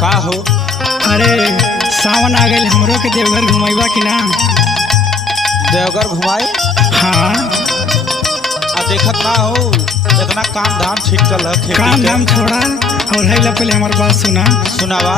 का हो? अरे सावन आ गई, हमरो के देवघर घुमाइबा कि ना? देवघर घुमाए? हाँ। देखत ना हो इतना काम धाम छिटकल है। काम धाम छोड़ा और है ला पहले हमार बात सुना। सुनावा।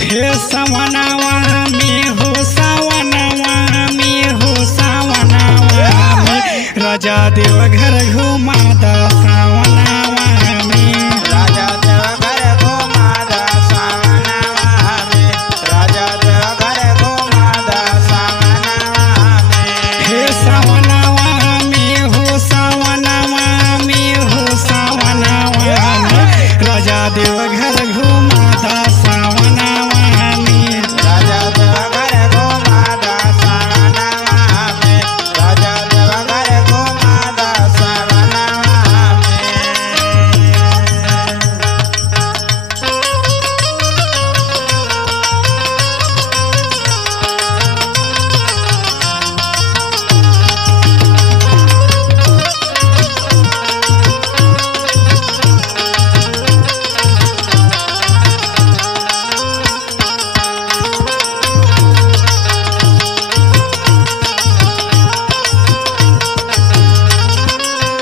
हे सावनावा में हो सावनावा में हो सावनावा में राजा देवघर घुमा दा सावनावा में। राजा देवघर घुमा दा सावनावा में। राजा देवघर घुमा दा सावनावा में। हे सावनावा में हो सावनावा में हो सावनावा में राजा देवघर घुमा दा सावनावा में। राजा देवघर घुमा दा सावनावा में। राजा देवघर घुमा दा सावनावा में।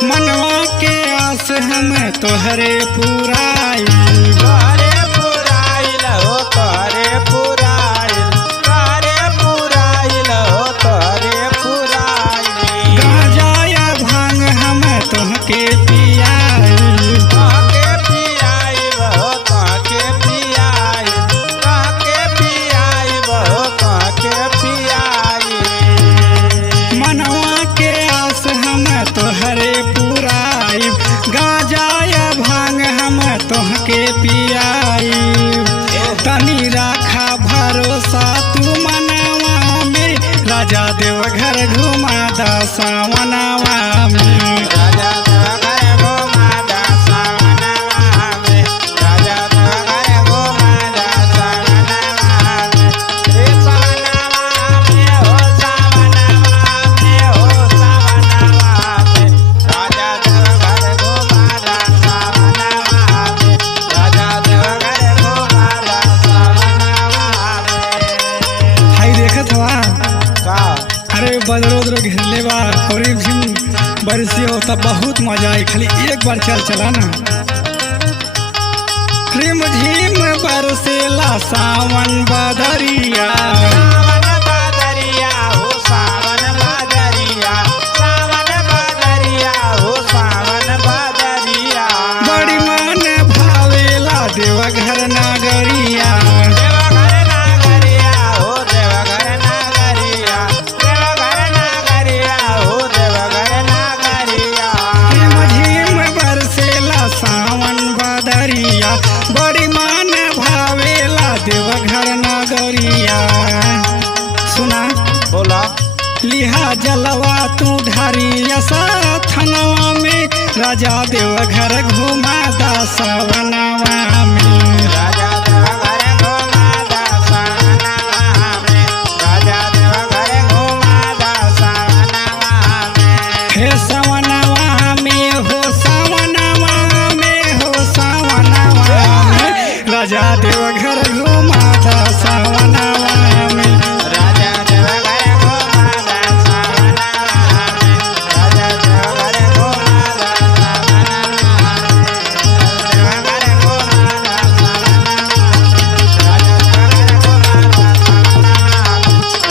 मनवा के आस हम तोहरे पुराई। तोहरे पुराइल हो तोहरे पुराइल। तोहरे पुराइल हो तोहरे पुराइल। गांजा या भांग हम तोहके पियाई। तोहके पियाइब हो तोहके पियाइब। तोहके पियाइब हो तोहके पियाइब। मनवा के आस हम तोहरे पुराई। गांजा या भांग हम तोहके पियाई। तनी राखा भरोसा तू मनवा में राजा देवघर घुमा दा सावनावा में। राजा देवघर घुमा दा सावनावा में। राजा देवघर घुमा दा सावनावा में। हे सावनावा में हो सावनावा में हो सावनावा में। राजा देवघर घुमा दा सावनावा में। राजा देवघर घुमा दा सावनावा में। हाई देखत हवा। का? अरे बदरो उदरो घेरले बा और झिम बरसी होता, बहुत मजा आई। खाली एक बार चला ना। रिम झिम बरसेला सावन बदरिया। सावन बादरिया हो सावन बादरिया। सावन बादरिया हो सावन बादरिया। बड़ी मन भावेला देवघर नगरिया। देवघर नागरिया हो देवघर नागरिया। देवघर नागरिया हो देवघर नागरिया। रिम झिम बरसेला सावन बदरिया। बड़ी मन भावेला देवघर नगरिया। सुना बोला। लिहा जलवा तू ढारिया साथनवा में राजा देवघर घुमा दा सावनावा में। राजा देवघर घुमा दा सावनावा में। राजा देवघर घुमा दा सावनावा में। हे सावनावा में हो सावनावा में हो सावनावा में राजा देवघर घुमा दा सावनावा में। राजा देवघर घुमा दा सावनावा में। राजा देवघर घुमा दा सावनावा में। देवघर घुमा दा सावनावा में।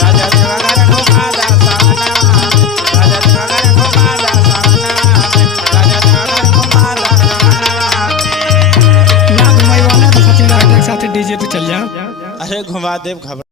राजा देवघर घुमा दा सावनावा में। राजा देवघर घुमा दा सावनावा में। राजा देवघर घुमा दा सावनावा में। ना घुमाइवाना तो सचिन राइट के साथ डीजे पे चल जा। अरे घुमा देव घबरा।